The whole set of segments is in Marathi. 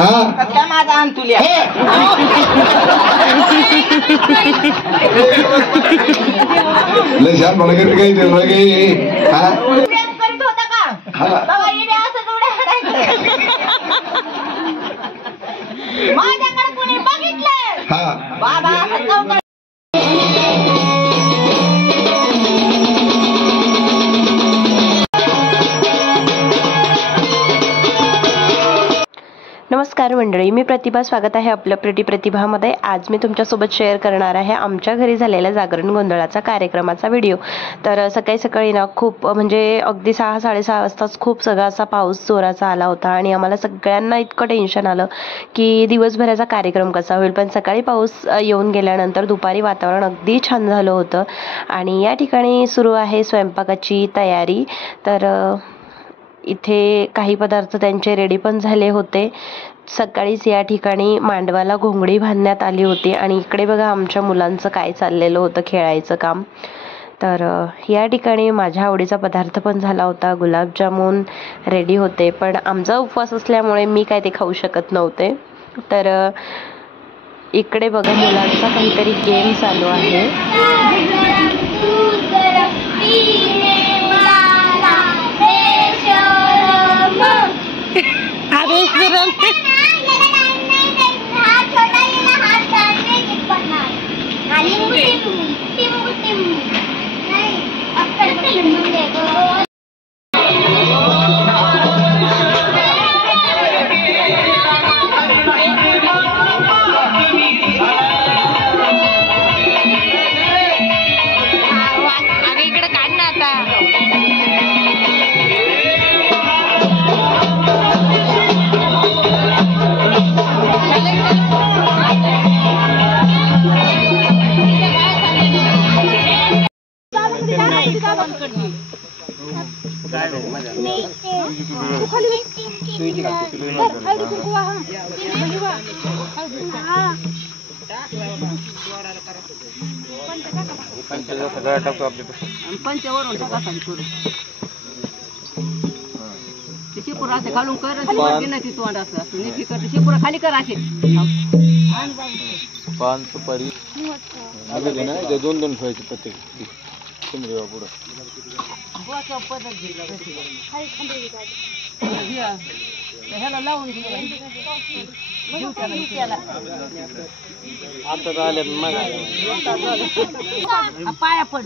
कसला माझा अंतुल्या लशान मला काही ते करीत होता का बाबा इडे असं उड्या माझ्याकडे कोणी बघितलं बाबा असं नमस्कार मंडळी, मी प्रतिभा. स्वागत आहे आपलं प्रिटी प्रतिभामध्ये. आज मी तुमच्यासोबत शेअर करणार आहे आमच्या घरी झालेल्या जागरण गोंधळाचा कार्यक्रमाचा व्हिडिओ. तर सकाळी सकाळी ना खूप म्हणजे अगदी 6-6:30 वाजताच खूप सगळा असा पाऊस जोराचा आला होता आणि आम्हाला सगळ्यांना इतकं टेन्शन आलं की दिवसभराचा कार्यक्रम कसा होईल. पण सकाळी पाऊस येऊन गेल्यानंतर दुपारी वातावरण अगदी छान झालं होतं आणि या ठिकाणी सुरू आहे स्वयंपाकाची तयारी. तर इथे काही पदार्थ त्यांचे रेडी पण झाले होते. सकाळीच या ठिकाणी मांडवाला घोंगडी बांधण्यात आली होती आणि इकडे बघा आमच्या मुलांचं काय चाललेलं होतं, खेळायचं काम. तर या ठिकाणी माझ्या आवडीचा पदार्थ पण झाला होता, गुलाबजामुन रेडी होते. पण आमचा उपवास असल्यामुळे मी काय ते खाऊ शकत नव्हते. तर इकडे बघा मुलांचा काहीतरी गेम चालू आहे. पंचवरून शिपुरा असे घालून कर नाही तोंड असं शिपुरा खाली कर असे पान सुपारी ना 2-2 ठेवायचे प्रत्येक पुढं ह्याला लावून आता आल्या मग पाया पड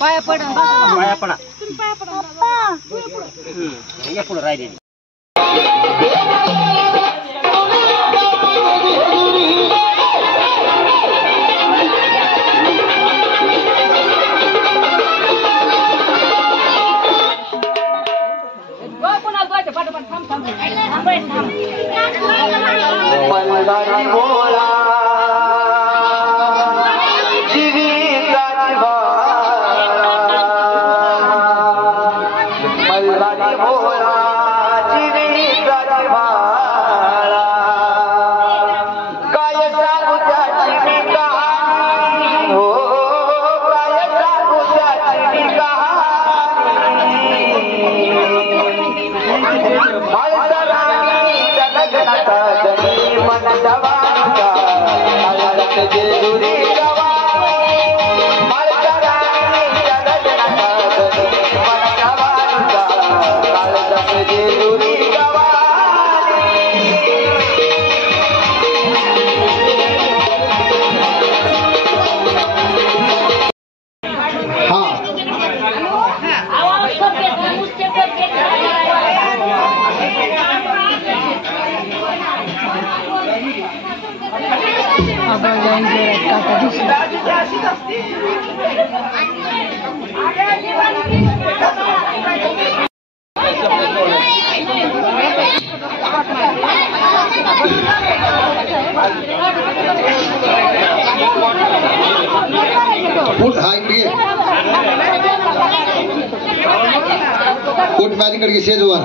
पाया पड पाया पडा पुढे राहिले. कोट माझ्याकडे शेजवा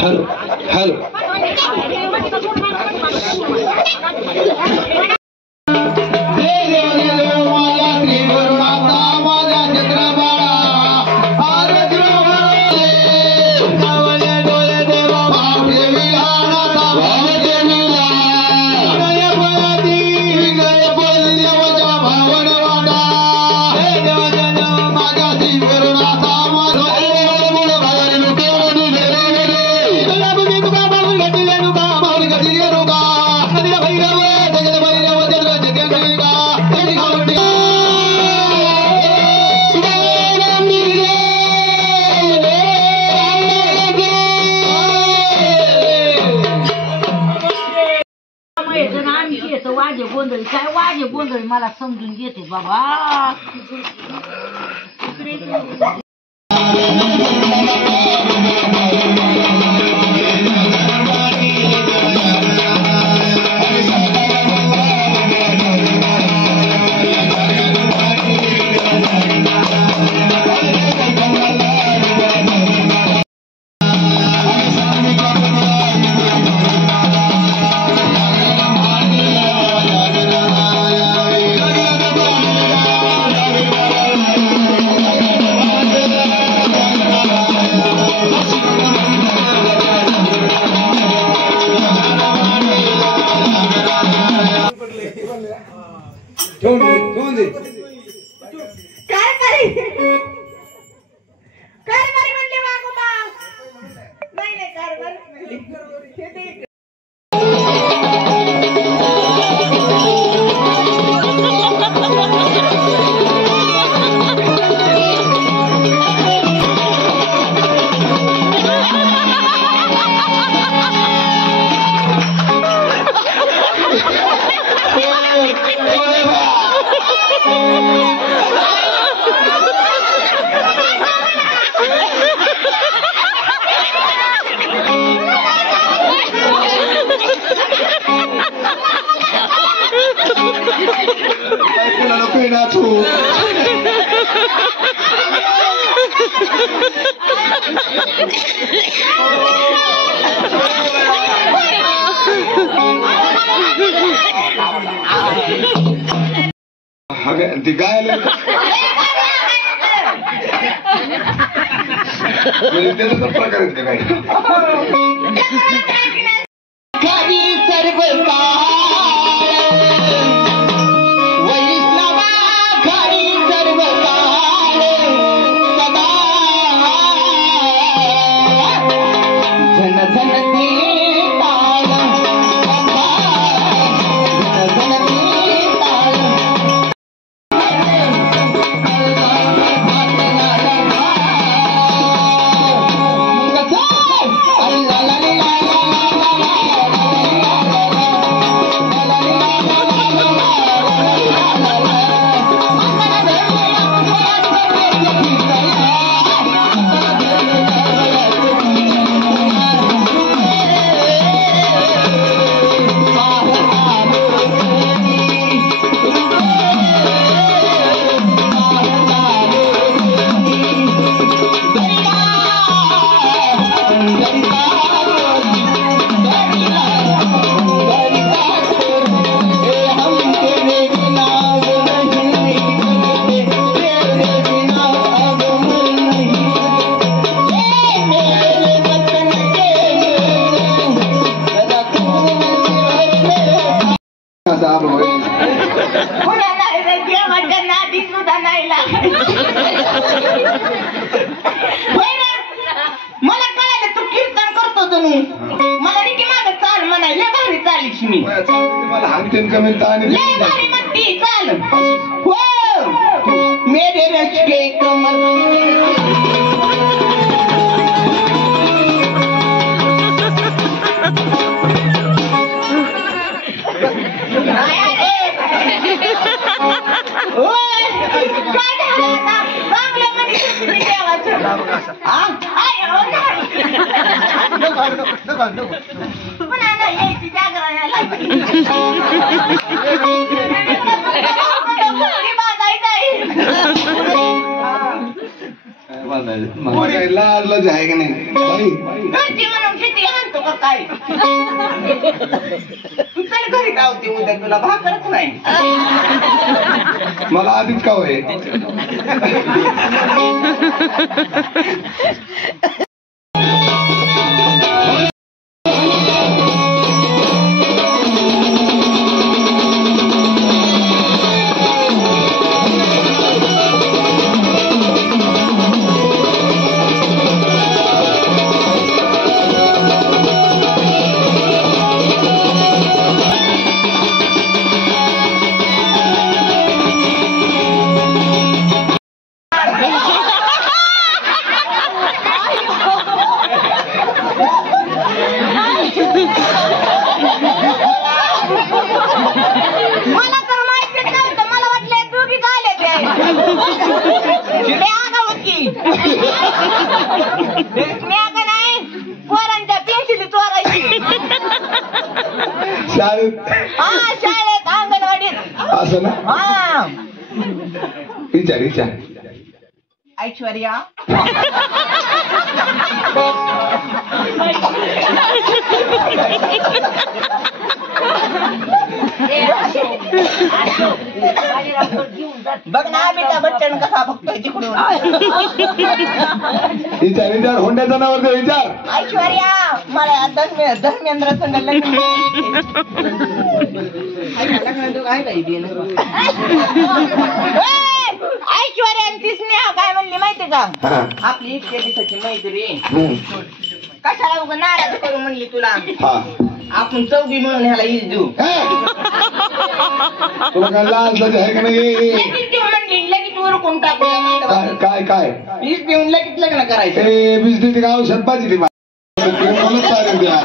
हॅलो हॅलो येतं ना आम्ही येतो वाजे गोंधळी काय वाजे गोंधळी मला समजून घेते बाबा. ती काय त्याचा प्रकार आहेत का काही सर्व वैष्णवा घरी सर्व सदा झन झन मला कळालं तू कीर्तन करतो तुम्ही मला की माग चाल म्हणाय लय भारी चालीस मी मला हानतेन कमी ताने लय भारी म्हणती चाल हो मेरे रश के कमर लाज आहे का नाही म्हणून किती आणतो का काय चल घरी धावते उद्या तुला भाकरच नाही मला आधीच का होय शाळेत हा शाळेत अंगणवाडीत असं ना. हा विचार विचार. ऐश्वर्या बघ ना अमिताभ बच्चन कसा बघतोय तिकडून. विचार विचार. होंड्याचा नावर विचार. ऐश्वर्या मला धर्मेंद्र संघ लग्न ऐश्वर्या ती स्नेहा काय म्हणली माहिती का आपली इतक्या दिवसाची मैत्री कशाला उगा नाराज करू म्हणली तुला आपण चौघी म्हणून ह्याला इज देऊ. तुला काय लाज आहे का नाही. लगेच देऊ म्हणली लगेच उरकून टाकू. काय काय वीज देऊन लगेच लग्न करायचं. ए वीज देते का औषध पाहिजे ती मला चालेल द्या.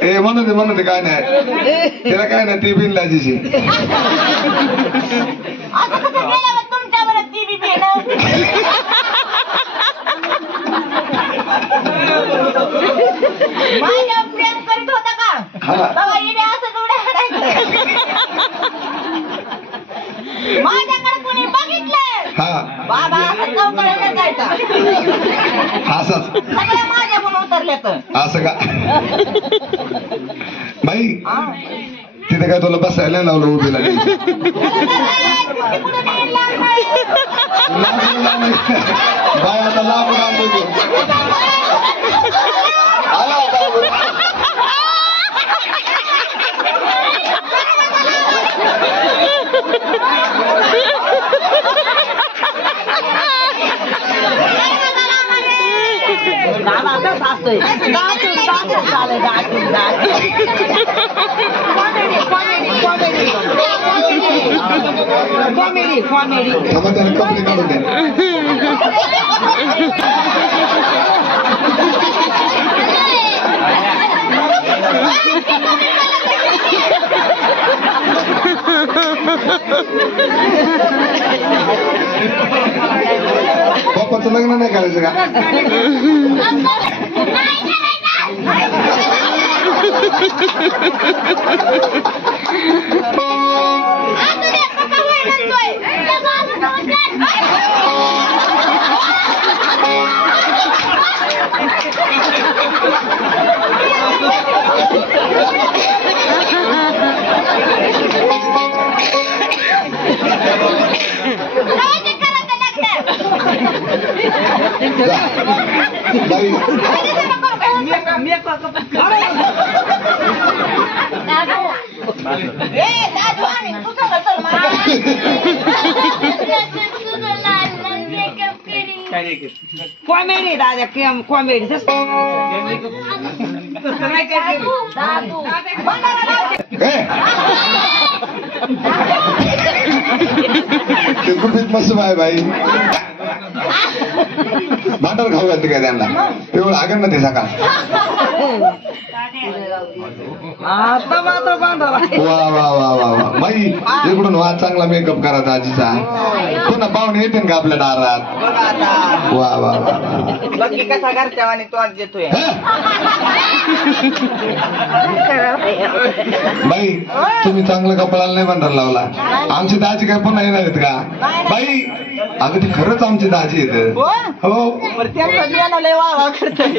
ए म्हणून ते काय नाही त्याला काय नाही ती बिनलाजीची. असं कसं गेल्यावर तुमच्यावर ती बी भेट माझ्या प्रेम करीत होता का बाबा इथे असं उड्या हाणायचं. माझ्याकडे कुणी बघितलं बाबा असं चौकड्यानं जायचा असंच सगळ्या माझ्याकडून उतरले तर असं का बाई. तिथे काय तुला बसायला लावलं उभीला बाय आता लांब कॉमेडी त्याने कपडे काढून द्या. पप्पाचं लग्न नाही करायचं का. कॉमेडी दादा कॉमेडी गुपित मस्त आहे बाई. भांडार खाऊ घालते काय त्यांना तेवढं आगन ना ते सकाळ. वा वा वा वा वा बाई इकडून वा चांगला मेकअप करा आजीचा. पुन्हा पाहुणे येते का आपल्या दारात. वा वा वा बाकी कसा घरच्या आणि तोंड देतोय. बाई तुम्ही चांगलं कपडाला नाही भांडार लावला. आमची दाजी काय पुन्हा येणार आहेत का बाई. अगं ती खरंच आमची दाजी येत. हो लय वावा करतोय.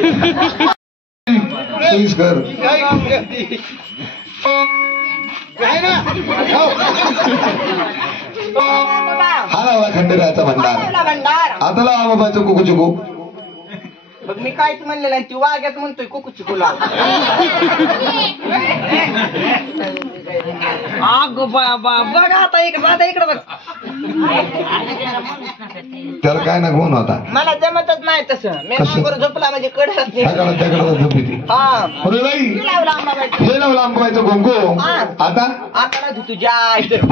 प्लीज कर. आहे ना हो. बाबा हा लावला खंडेरायाचा भंडार. भंडार. आता लावा बाबाचं कुकू चुकू. बघ मी काहीच म्हणलेलं नाही, ती वाग्यात म्हणतोय कुकू चिकूला. अगं बाबा बघ आता इकडं बघ. त्याला काय ना गुण होता. मला जमतच नाही तसं. मी कसं? बरोबर झोपला म्हणजे कडत त्याकडे त्याकडे झोपी ती. हा अरे बाई लावला आंबाबाईचं. हे लावलं आंबाबाईचं घोंगो. हा. आता आता ना तुझ्या आईचं.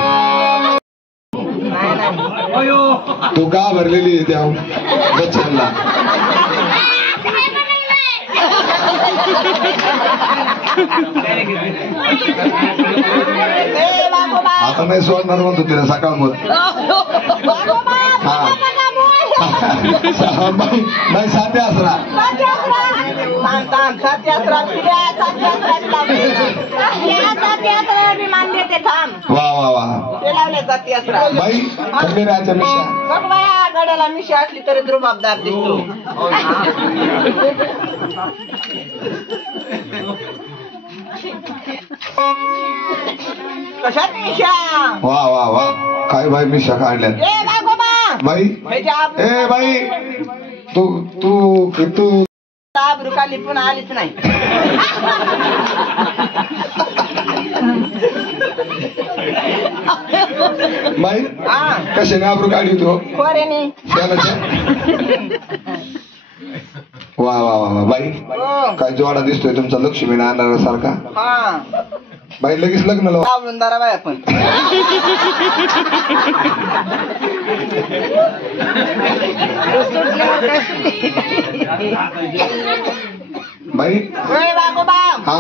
नाही नाही तू का भरलेली आहे त्या बच्चांना. ए बाबा आता नाही सोडणार म्हणतो तिला सकाळ मग. हा नाही साध्या असरा. वा वा वा बाई खंडेरायाच्या मिशा. गड्याला मिशी असली तरी रुबाबदार दिसतो. कशात मिशा? वा वा वा काय बाई मिशा काढल्यात ए बाबा बाई. ए बाई तू तू तू आबरू खाली पुन्हा आलीच नाही. बाई हा कशाने आबरू काढली तू. खोऱ्याने. वा वा वा वा बाई हो. काय जोडा दिसतोय तुमचा लक्ष्मी आणणारा सारखा. हा बाई लगेच लग्न लावा. आवडून दारा बाय आपण. बाई ओय बाबा हा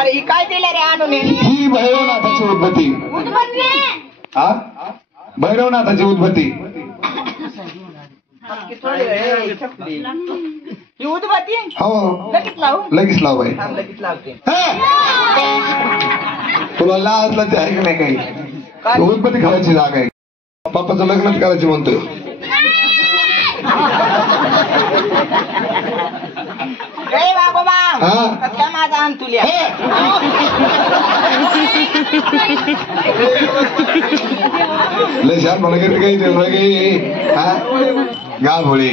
अरे ही काय दिलं रे आणून हे? ही भैरवनाथाची उद्भती. हा भैरवनाथाची उद्भती. की थोडी वेळ छपली. ही उदबत्ती हो लगेच लावू. लगेच लाव बाई. थांब लगेच लावते. तुला लाजला ते आहे का नाही काही. काय? उद्भती खावायची जागा आहे. पप्पाचं लग्नच करायची म्हणतोय. ए बाबा हा. कसला माझा आण तुल्या. लय शान मला घेते काही देऊ गे. हा गा भोळे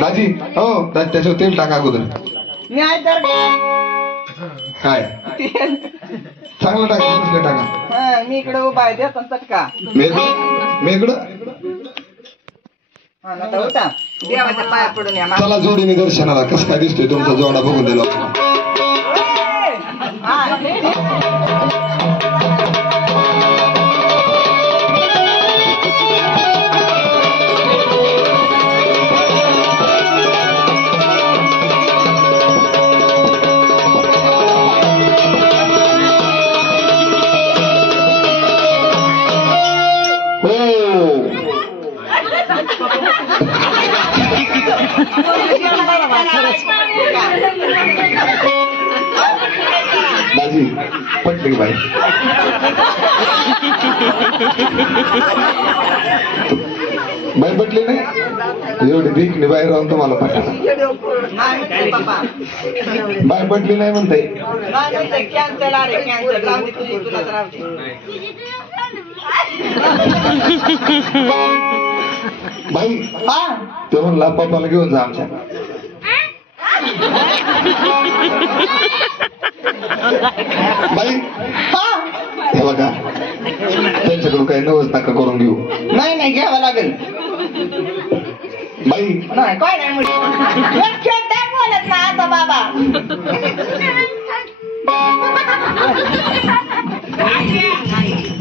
दाजी हो त्याच्यावर तेल टाका अगोदर. न्याय तर काय चांगलं टाका दुसरं टाका. हा, मी इकडे उभा आहे देतो चटका. मेकडं हा, ना तर उठा. देवाच्या पाया पडून या. चला जोडीने दर्शनाला कसं काय दिसतोय तुमचा जोडा बघून दिला. दाजी पटली बाई. बाई पटली नाही एवढी भीक नाही बाहेर राहून तुम्हाला पटलं. बाई पटली नाही म्हणते. कॅन्सल अरे कॅन्सल. राहते तुझी तुलाच राहते. बाई हा ते म्हणला पप्पाला घेऊन जा आमच्या. बाई हे बघा त्यांच्याकडून काही नवस नका करून घेऊ. नाही नाही घ्यावं लागेल. बाई नाही काय नाही बोलत ना आता बाबा.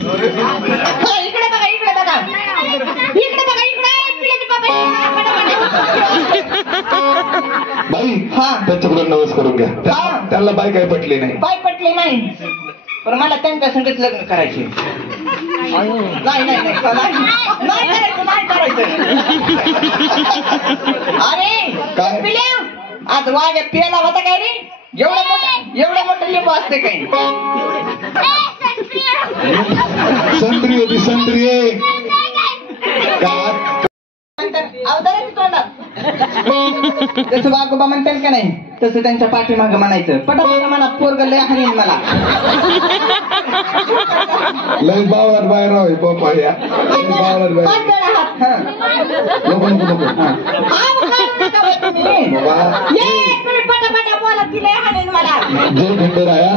इकडे बघा इकडे बघा इकडे बघा इकडे. बाई हा. त्यांच्याकडून नवस करून घ्या. हा. त्यांना बाई काही पटली नाही. काय पटले नाही पण मला त्यांच्या संगत लग्न करायचे. नाही नाही नाही करायचं नाही करायचं. अरे काय? पिल्या आज वाघ्यात पियाला होता काय रे. एवढं मोठं लिंबू असते काही. संत्री होती संत्री. अवताराची तोंडात जसं वागोबा म्हणतात का नाही तसं त्यांच्या पाठीमाग म्हणायचं पटापटा म्हणा पोरग लय हाणीन मला लय बावळात बाहेर राहावे पप्पा या बावळात बाहेर नको नको नको बाबा पटापटा बोला ती लय हाणीन मला जय खंडेराया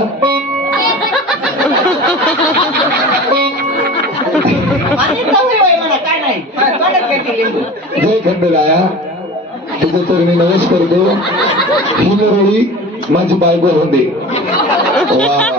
म्हणा काय नाही तोंडात काय ते लिंबू जय खंडेराया तुझं तर मी नवस करतो ही मुरळी माझी बायको होते वा